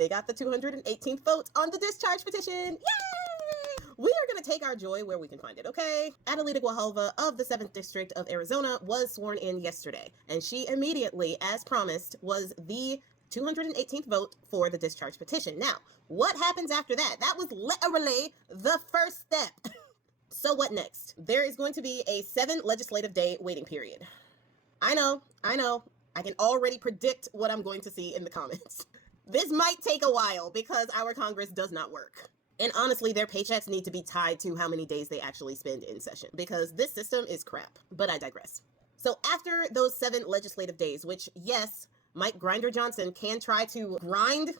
They got the 218th vote on the discharge petition. Yay! We are going to take our joy where we can find it, okay? Adelita Guajalva of the 7th District of Arizona was sworn in yesterday, and she immediately, as promised, was the 218th vote for the discharge petition. Now, what happens after that? That was literally the first step. So what next? There is going to be a 7 legislative day waiting period. I know. I can already predict what I'm going to see in the comments. This might take a while because our Congress does not work. And honestly, their paychecks need to be tied to how many days they actually spend in session because this system is crap. But I digress. So after those 7 legislative days, which, yes, Mike Grinder Johnson can try to grind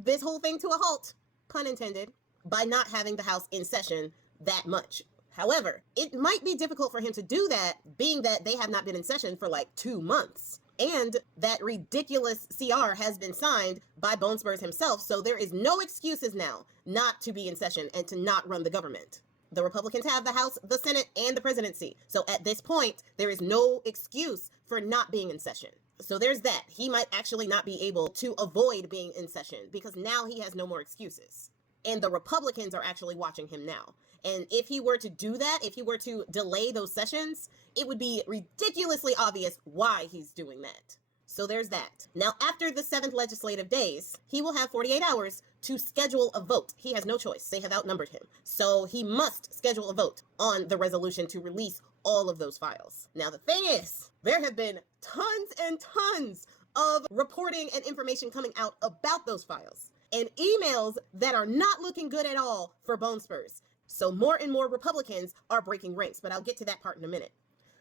this whole thing to a halt, pun intended, by not having the House in session that much. However, it might be difficult for him to do that, being that they have not been in session for like 2 months. And that ridiculous CR has been signed by Spurs himself, so there is no excuses now not to be in session and to not run the government. The Republicans have the House, the Senate, and the presidency. So at this point, there is no excuse for not being in session. So there's that. He might actually not be able to avoid being in session because now he has no more excuses. And the Republicans are actually watching him now. And if he were to do that, if he were to delay those sessions, it would be ridiculously obvious why he's doing that. So there's that. Now, after the 7th legislative days, he will have 48 hours to schedule a vote. He has no choice. They have outnumbered him. So he must schedule a vote on the resolution to release all of those files. Now, the thing is, there have been tons and tons of reporting and information coming out about those files and emails that are not looking good at all for Spurs. So more and more Republicans are breaking ranks, but I'll get to that part in a minute.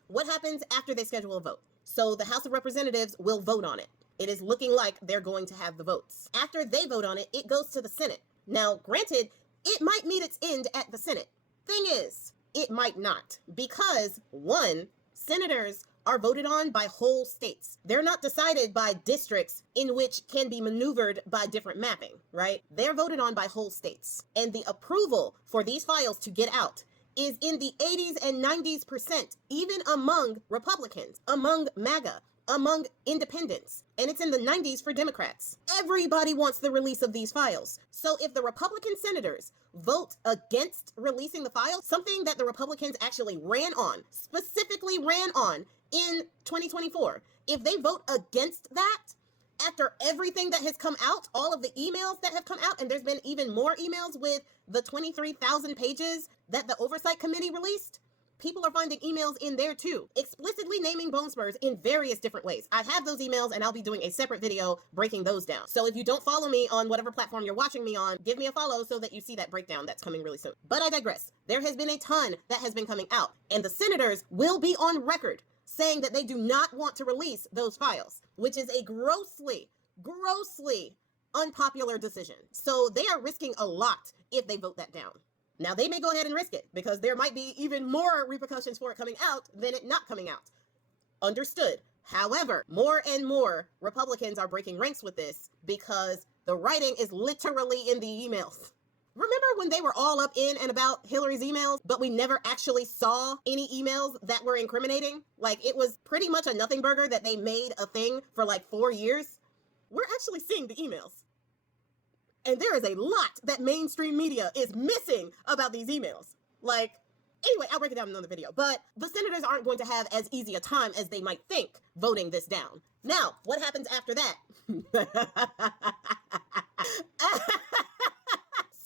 What happens after they schedule a vote? So the House of Representatives will vote on it. It is looking like they're going to have the votes. After they vote on it, it goes to the Senate. Now, granted, it might meet its end at the Senate. Thing is, it might not, because 1, senators are voted on by whole states. They're not decided by districts in which can be maneuvered by different mapping, right? They're voted on by whole states. And the approval for these files to get out is in the 80s and 90s%, even among Republicans, among MAGA, among independents, and it's in the 90s for Democrats. Everybody wants the release of these files. So if the Republican senators vote against releasing the files, something that the Republicans actually specifically ran on in 2024, if they vote against that, after everything that has come out, all of the emails that have come out, and there's been even more emails with the 23,000 pages that the Oversight Committee released, people are finding emails in there too, explicitly naming Spurs in various different ways. I have those emails and I'll be doing a separate video breaking those down. So if you don't follow me on whatever platform you're watching me on, give me a follow so that you see that breakdown that's coming really soon. But I digress. There has been a ton that has been coming out, and the senators will be on record saying that they do not want to release those files, which is a grossly unpopular decision. So they are risking a lot if they vote that down. Now, they may go ahead and risk it because there might be even more repercussions for it coming out than it not coming out. Understood. However, more and more Republicans are breaking ranks with this because the writing is literally in the emails. Remember when they were all up in and about Hillary's emails, but we never actually saw any emails that were incriminating? Like, it was pretty much a nothing burger that they made a thing for like 4 years. We're actually seeing the emails. And there is a lot that mainstream media is missing about these emails. Like, anyway, I'll break it down in another video. But the senators aren't going to have as easy a time as they might think voting this down. Now, what happens after that?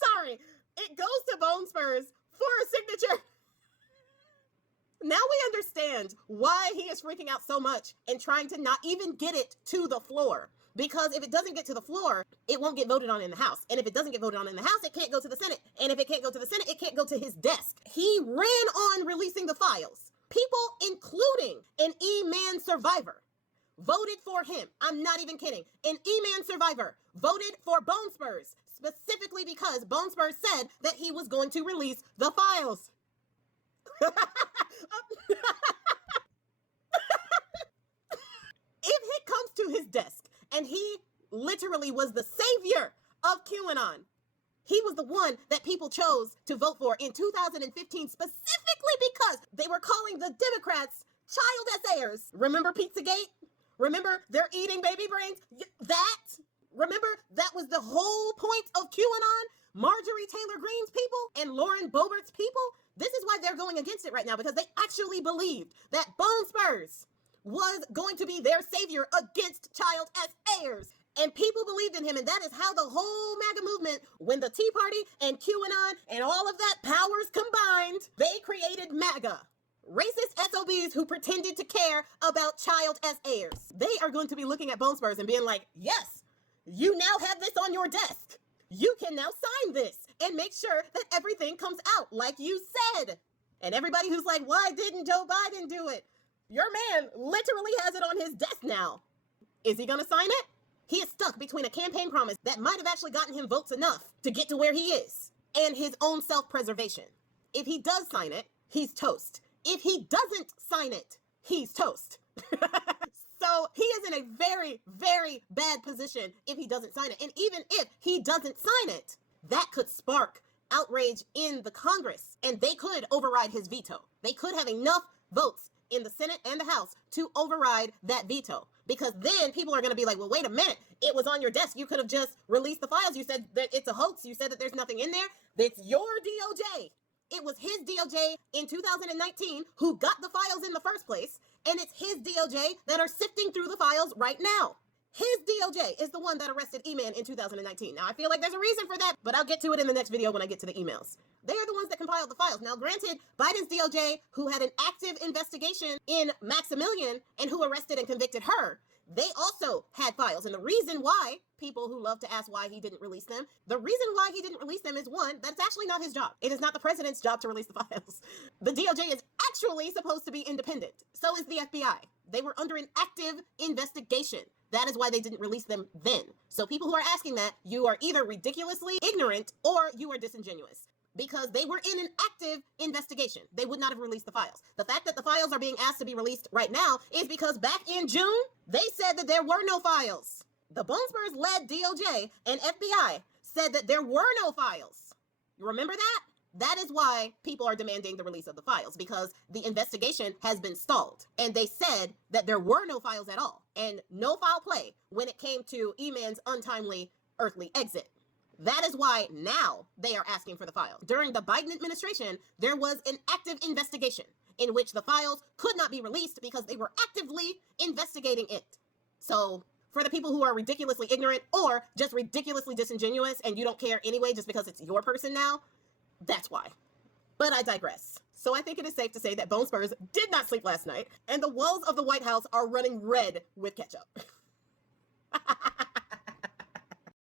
Sorry, it goes to Spurs for a signature. Now we understand why he is freaking out so much and trying to not even get it to the floor. Because if it doesn't get to the floor, it won't get voted on in the House. And if it doesn't get voted on in the House, it can't go to the Senate. And if it can't go to the Senate, it can't go to his desk. He ran on releasing the files. People, including an E-Man survivor, voted for him. I'm not even kidding. An E-Man survivor voted for Spurs, specifically because Spurs said that he was going to release the files. If it comes to his desk, and he literally was the savior of QAnon, he was the one that people chose to vote for in 2015, specifically because they were calling the Democrats child essayers. Remember Pizzagate? Remember they're eating baby brains? Remember that was the whole point of QAnon, Marjorie Taylor Greene's people, and Lauren Boebert's people, this is why they're going against it right now, because they actually believed that Bone Spurs was going to be their savior against child as heirs. And people believed in him, and that is how the whole MAGA movement, when the Tea Party and QAnon and all of that powers combined, they created MAGA. Racist SOBs who pretended to care about child as heirs. They are going to be looking at Bone Spurs and being like, yes, you now have this on your desk. You can now sign this and make sure that everything comes out like you said. And everybody who's like, why didn't Joe Biden do it? Your man literally has it on his desk now. Is he gonna sign it? He is stuck between a campaign promise that might have actually gotten him votes enough to get to where he is and his own self-preservation. If he does sign it, he's toast. If he doesn't sign it, he's toast. So he is in a very, very bad position if he doesn't sign it. And even if he doesn't sign it, that could spark outrage in the Congress, and they could override his veto. They could have enough votes in the Senate and the House to override that veto. Because then people are going to be like, well, wait a minute. It was on your desk. You could have just released the files. You said that it's a hoax. You said that there's nothing in there. That's your DOJ. It was his DOJ in 2019 who got the files in the first place. And it's his DOJ that are sifting through the files right now. His DOJ is the one that arrested E-Man in 2019. Now, I feel like there's a reason for that, but I'll get to it in the next video when I get to the emails. They are the ones that compiled the files. Now, granted, Biden's DOJ, who had an active investigation in Maximilian and who arrested and convicted her, they also had files. And the reason why, people who love to ask why he didn't release them, the reason why he didn't release them is, one, that's actually not his job. It is not the president's job to release the files. The DOJ is actually supposed to be independent. So is the FBI. They were under an active investigation. That is why they didn't release them then. So people who are asking that, you are either ridiculously ignorant or you are disingenuous. Because they were in an active investigation. They would not have released the files. The fact that the files are being asked to be released right now is because back in June, they said that there were no files. The Bone Spurs-led DOJ and FBI said that there were no files. You remember that? That is why people are demanding the release of the files, because the investigation has been stalled. And they said that there were no files at all and no foul play when it came to E-Man's untimely earthly exit. That is why now they are asking for the files. During the Biden administration, there was an active investigation in which the files could not be released because they were actively investigating it. So for the people who are ridiculously ignorant or just ridiculously disingenuous and you don't care anyway just because it's your person now, that's why. But I digress. So I think it is safe to say that Bone Spurs did not sleep last night and the walls of the White House are running red with ketchup.